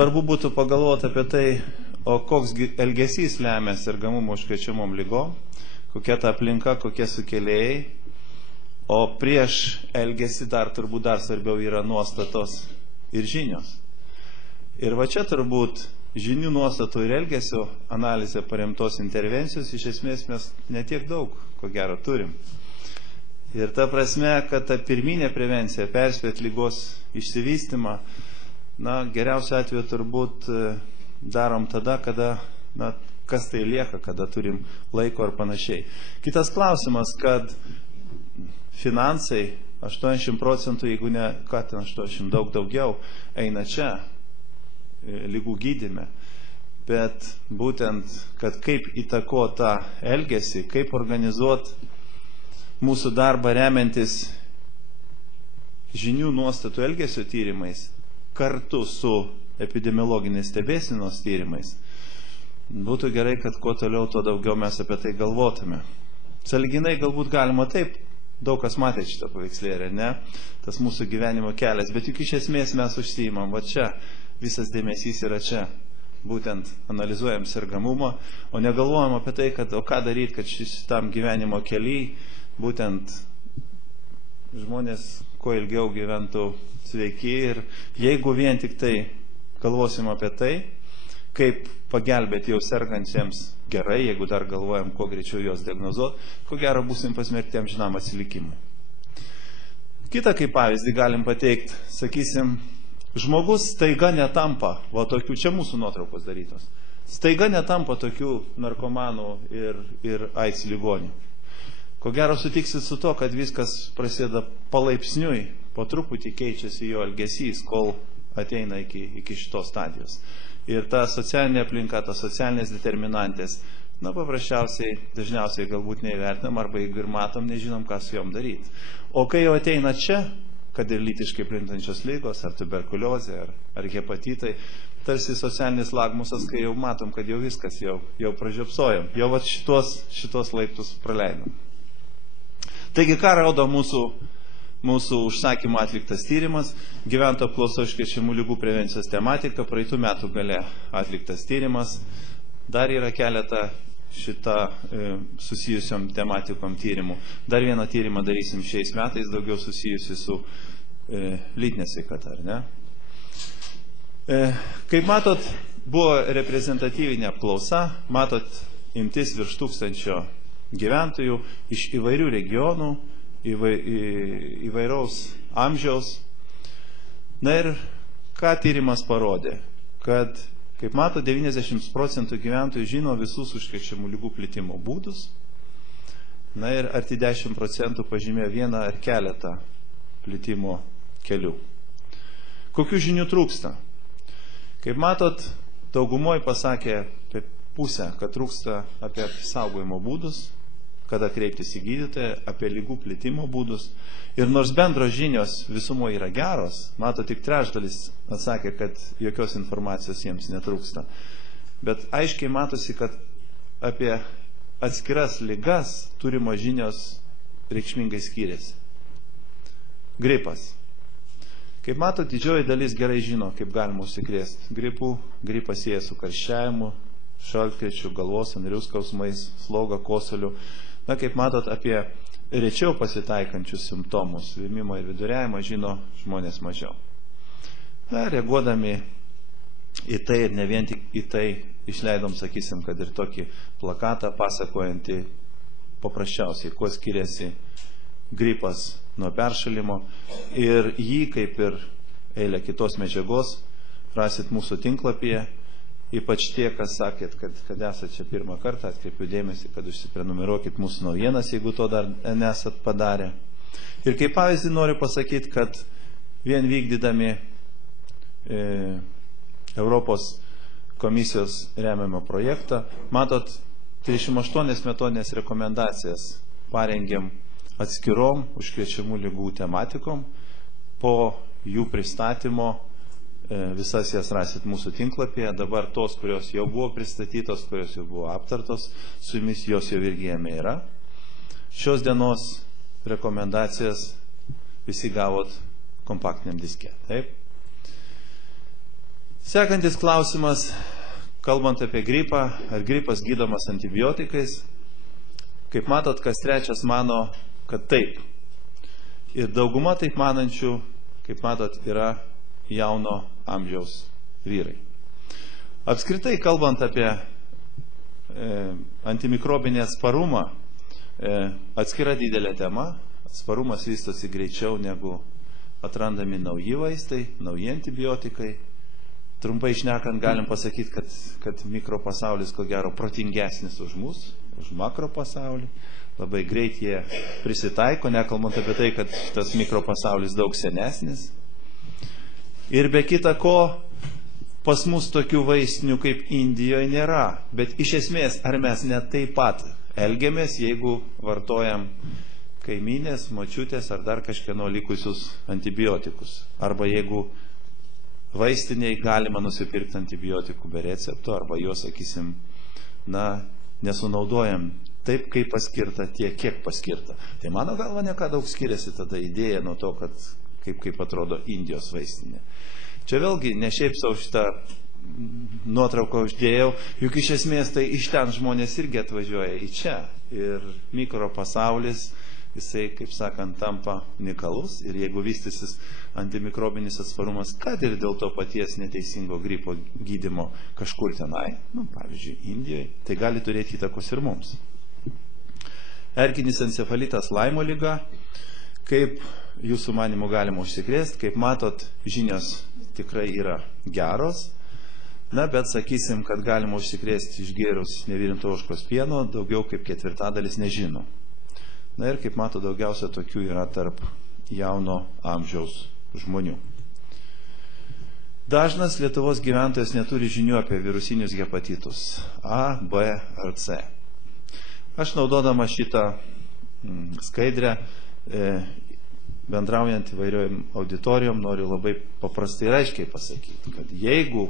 svarbu būtų pagalvoti apie tai, o koks elgesys lemia sergamumo užkrečiamom lygom, kokia ta aplinka, kokie sukėlėjai, o prieš elgesį turbūt dar svarbiau yra nuostatos ir žinios. Ir va čia turbūt žinių, nuostatų ir elgesio analizė paremtos intervencijos iš esmės mes netiek daug, ko gero, turim. Ir ta prasme, kad ta pirminė prevencija, perspėt lygos išsivystymą, geriausiu atveju turbūt darom tada, kada, kas tai lieka, kada turim laiko ar panašiai. Kitas klausimas, kad finansai 80%, jeigu ne, ką ten 80, daug daugiau, eina čia, lygų gydyme. Bet būtent, kad kaip įtakota elgesį, kaip organizuoti mūsų darbą remiantis žinių, nuostatų, elgesio tyrimais, kartu su epidemiologinės stebėsenos tyrimais, būtų gerai, kad kuo toliau, tuo daugiau mes apie tai galvotume. Sąlyginai galbūt galima taip, daug kas matė šitą paveikslėlę, ne? Tas mūsų gyvenimo kelias, bet juk iš esmės mes užsiimam, va čia, visas dėmesys yra čia. Būtent analizuojam sergamumą, o negalvojam apie tai, kad, o ką daryti, kad šitam gyvenimo keliai būtent žmonės kuo ilgiau gyventų sveiki. Ir jeigu vien tik tai galvosim apie tai, kaip pagelbėti jau sergantiems gerai, jeigu dar galvojam, kuo greičiau juos diagnozuoti, ko gero būsim pasmerkti amžinam atsilikimui. Kita kaip pavyzdį galim pateikti, sakysim, žmogus staiga netampa, va tokių, čia mūsų nuotraukos darytos, staiga netampa tokių narkomanų ir AIDS ligonių. Ko gero sutiksit su to, kad viskas prasideda palaipsniui, po truputį keičiasi jo elgesys, kol ateina iki šitos stadijos. Ir ta socialinė aplinka, ta socialinės determinantės, paprasčiausiai, dažniausiai galbūt neįvertinam, arba jeigu ir matom, nežinom, ką su jom daryti. O kai jau ateina čia, kad ir lytiškai plintančios lygos, ar tuberkuliozė, ar hepatitai, tarsi socialinis lagmusas, kai jau matom, kad jau viskas, jau pražiopsojom, jau šitos laiptus praleidom. Taigi, ką rodo mūsų užsakymo atliktas tyrimas, gyventojų apklausa užkrečiamų ligų prevencijos tematika, praeitų metų gale atliktas tyrimas, dar yra keletą šitą susijusiom tematikom tyrimų. Dar vieną tyrimą darysim šiais metais, daugiau susijusi su lytinė sveikata, ar ne? Kaip matot, buvo reprezentatyvinė apklausa, matot, imtis virš 1000 gyventojų iš įvairių regionų, įvairaus amžiaus. Na ir ką tyrimas parodė? Kad, kaip mato, 90% gyventojų žino visus užkrečiamų ligų plitimo būdus. Na ir arti 10% pažymėjo vieną ar keletą plitimo kelių. Kokių žinių trūksta? Kaip matot, daugumoje pasakė apie pusę, kad trūksta apie saugojimo būdus, kada kreiptis į gydytoją, apie ligų plitimo būdus. Ir nors bendros žinios visumoje yra geros, mato, tik trečdalis atsakė, kad jokios informacijos jiems netrūksta. Bet aiškiai matosi, kad apie atskiras ligas turimo žinios reikšmingai skiriasi. Gripas. Kaip mato, didžioji dalis gerai žino, kaip galima užsikrėsti gripų. Gripas sieja su karščiavimu, šaltkrečiu, galvos sąnarių skausmais, sloga, kosuliu. Na, kaip matot, apie rečiau pasitaikančius simptomus, vėmimo ir viduriavimą žino žmonės mažiau. Na, reaguodami į tai ir ne vien tik į tai, išleidom, sakysim, kad ir tokį plakatą pasakojantį paprasčiausiai, kuo skiriasi gripas nuo peršalimo. Ir jį, kaip ir eilę kitos medžiagos, rasit mūsų tinklapyje. Ypač tie, kas sakėt, kad esate čia pirmą kartą, atkreipiu dėmesį, kad užsiprenumeruokit mūsų naujienas, jeigu to dar nesat padarę. Ir kaip pavyzdį noriu pasakyti, kad vien vykdydami Europos komisijos remiamą projektą, matot, 38 metodinės rekomendacijas parengėm atskirom užkrečiamų ligų tematikom. Po jų pristatymo visas jas rasit mūsų tinklapyje. Dabar tos, kurios jau buvo pristatytos, kurios jau buvo aptartos, su jumis jos jau irgi jame yra. Šios dienos rekomendacijas visi gavot kompaktiniam diske. Taip? Sekantis klausimas, kalbant apie gripą, ar gripas gydomas antibiotikais. Kaip matot, kas trečias mano, kad taip. Ir dauguma taip manančių, kaip matot, yra jauno amžiaus vyrai. Apskritai, kalbant apie antimikrobinį atsparumą, atskira didelė tema. Atsparumas vystosi greičiau negu atrandami nauji vaistai, nauji antibiotikai. Trumpai šnekant, galim pasakyti, kad mikropasaulis ko gero protingesnis už mus, už makropasaulį. Labai greit jie prisitaiko, nekalbant apie tai, kad tas mikropasaulis daug senesnis. Ir be kita ko, pas mus tokių vaistinių kaip Indijoje nėra. Bet iš esmės, ar mes net taip pat elgiamės, jeigu vartojam kaimynės, močiutės ar dar kažkieno likusius antibiotikus. Arba jeigu vaistiniai galima nusipirkti antibiotikų be recepto, arba juos, sakysim, nesunaudojam taip, kaip paskirta, tiek, kiek paskirta. Tai mano galva ne ką daug skiriasi tada idėja nuo to, kad kaip atrodo Indijos vaistinė. Čia vėlgi, ne šiaip savo šitą nuotrauką uždėjau, juk iš esmės tai iš ten žmonės irgi atvažiuoja į čia. Ir mikropasaulis, jisai, kaip sakant, tampa unikalus. Ir jeigu vystysis antimikrobinis atsparumas, kad ir dėl to paties neteisingo gripo gydymo kažkur tenai, pavyzdžiui, Indijoje, tai gali turėti įtakos ir mums. Erkinis encefalitas, Laimo liga. Kaip jūsų manimų galima užsikrėsti, kaip matot, žinios tikrai yra geros, bet sakysim, kad galima užsikrėsti išgėrus nevirinto ožkos pieno, daugiau kaip ketvirtadalis nežino. Ir kaip matot, daugiausia tokių yra tarp jauno amžiaus žmonių. Dažnas Lietuvos gyventojas neturi žinių apie virusinius hepatitus A, B ar C. Aš naudodama šitą skaidrę, bendraujant įvairiojom auditorijom, noriu labai paprastai ir aiškiai pasakyti, kad jeigu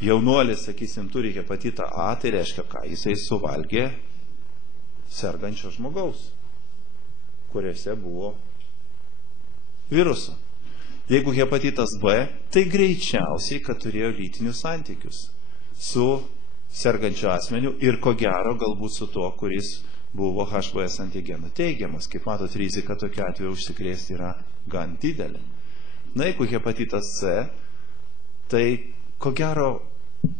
jaunuolis, sakysim, turi hepatitą A, tai reiškia ką? Jisai suvalgė sergančio žmogaus, kuriuose buvo viruso. Jeigu hepatitas B, tai greičiausiai, kad turėjo lytinius santykius su sergančio asmeniu ir ko gero galbūt su tuo, kuris buvo HBS antigenų teigiamas. Kaip matot, rizika tokiu atveju užsikrėsti yra gan didelė. Jeigu hepatitas C, tai ko gero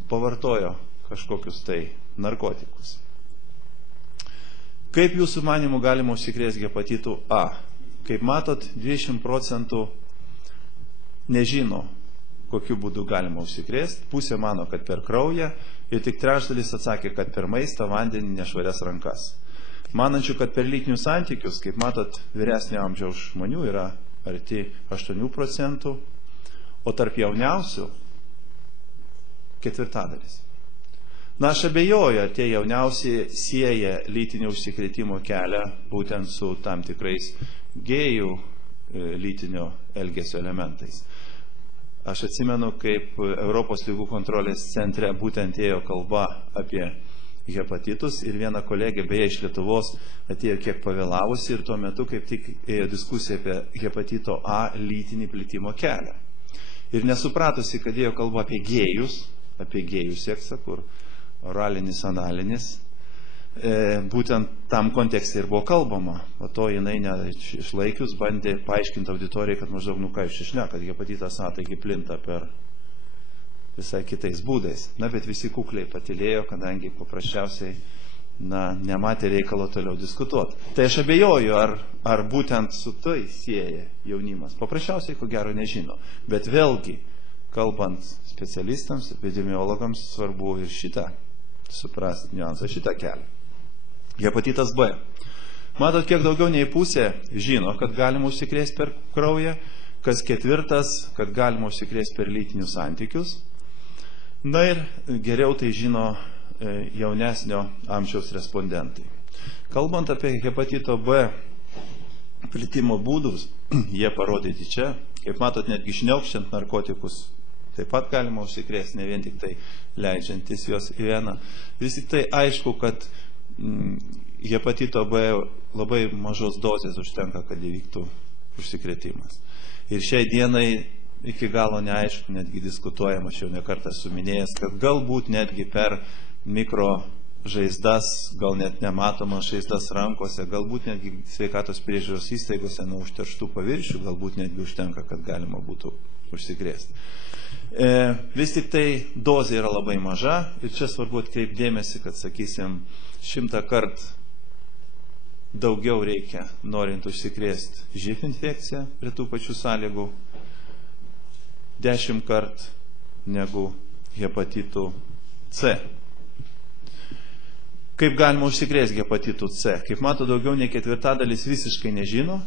pavartojo kažkokius tai narkotikus. Kaip jūsų manimų galima užsikrėsti hepatitų A? Kaip matot, 20% nežino, kokiu būdu galima užsikrėsti. Pusė mano, kad per kraują ir tik trečdalis atsakė, kad per maistą, vandenį, nešvarias rankas. Manančių, kad per lytinius santykius, kaip matot, vyresnio amžiaus žmonių yra arti 8%, o tarp jauniausių ketvirtadalis. Aš abejoju, ar tie jauniausi sieja lytinio užsikrėtimo kelią būtent su tam tikrais gėjų lytinio elgesio elementais. Aš atsimenu, kaip Europos lygų kontrolės centre būtent ėjo kalba apie hepatitus ir viena kolegė, beje, iš Lietuvos atėjo kiek pavėlavusi ir tuo metu kaip tik ėjo diskusija apie hepatito A lytinį plitimo kelią. Ir nesupratusi, kad ėjo kalba apie gėjų seksą, kur oralinis, analinis, būtent tam kontekste ir buvo kalbama. O to jinai išlaikius bandė paaiškinti auditorijai, kad maždaug ką jūs išneka, kad hepatitas A taigi plinta per visai kitais būdais. Bet visi kukliai patylėjo, kadangi paprasčiausiai nematė reikalo toliau diskutuoti. Tai aš abejoju, ar būtent su tai sieja jaunimas. Paprasčiausiai, ko gero, nežino. Bet vėlgi, kalbant specialistams, epidemiologams, svarbu ir šitą suprasti niuansą, šitą kelią. Hepatitas B. Matot, kiek daugiau nei pusė žino, kad galima užsikrėsti per kraują, kas ketvirtas, kad galima užsikrėsti per lytinius santykius. Ir geriau tai žino jaunesnio amžiaus respondentai. Kalbant apie hepatito B plitimo būdus, jie parodyti čia. Kaip matot, netgi šniaukščiant narkotikus taip pat galima užsikrėsti, ne vien tik tai leidžiantis juos į veną. Vis tik tai aišku, kad hepatito B labai mažos dozės užtenka, kad įvyktų užsikrėtimas. Ir šiai dienai iki galo neaišku, netgi diskutuojama, aš jau nekartą suminėjęs, kad galbūt netgi per mikro žaizdas, gal net nematomas žaizdas rankose, galbūt netgi sveikatos priežiūros įstaigose nuo užterštų paviršių, galbūt netgi užtenka, kad galima būtų užsikrėsti. Vis tik tai dozė yra labai maža ir čia svarbu atkreipdėmėsi, kad, sakysim, 100 kartų daugiau reikia, norint užsikrėsti živ infekciją prie tų pačių sąlygų, 10 kartų negu hepatitų C. Kaip galima užsikrėsti hepatitų C? Kaip mato, daugiau nei ketvirtadalis visiškai nežino,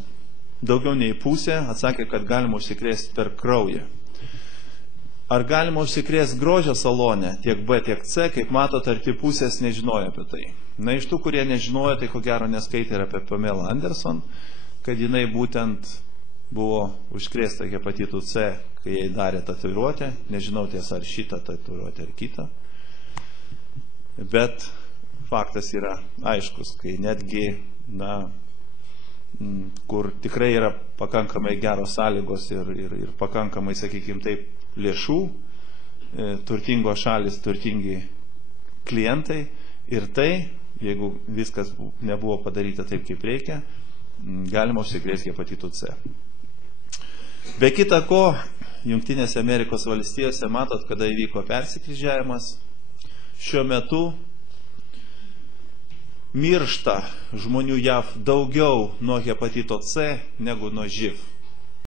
daugiau nei pusė atsakė, kad galima užsikrėsti per kraują. Ar galima užsikrėsti grožio salone, tiek B, tiek C, kaip matot, arti pusės nežinojo apie tai. Na, iš tų, kurie nežinojo, tai ko gero neskaitė ir apie Pamela Anderson, kad jinai būtent buvo užkrėsta hepatitų C, kai jai darė tatuiruotę, nežinau tiesa ar šitą tatuiruotę ar kitą, bet faktas yra aiškus, kai netgi, na, kur tikrai yra pakankamai geros sąlygos ir pakankamai, sakykime taip, lėšų, turtingos šalis, turtingi klientai ir tai, jeigu viskas nebuvo padaryta taip, kaip reikia, galima užsikrėsti hepatitų C. Be kita ko, Jungtinėse Amerikos valstijose matot, kada įvyko persikryžiavimas, šiuo metu miršta žmonių JAV daugiau nuo hepatito C negu nuo živ.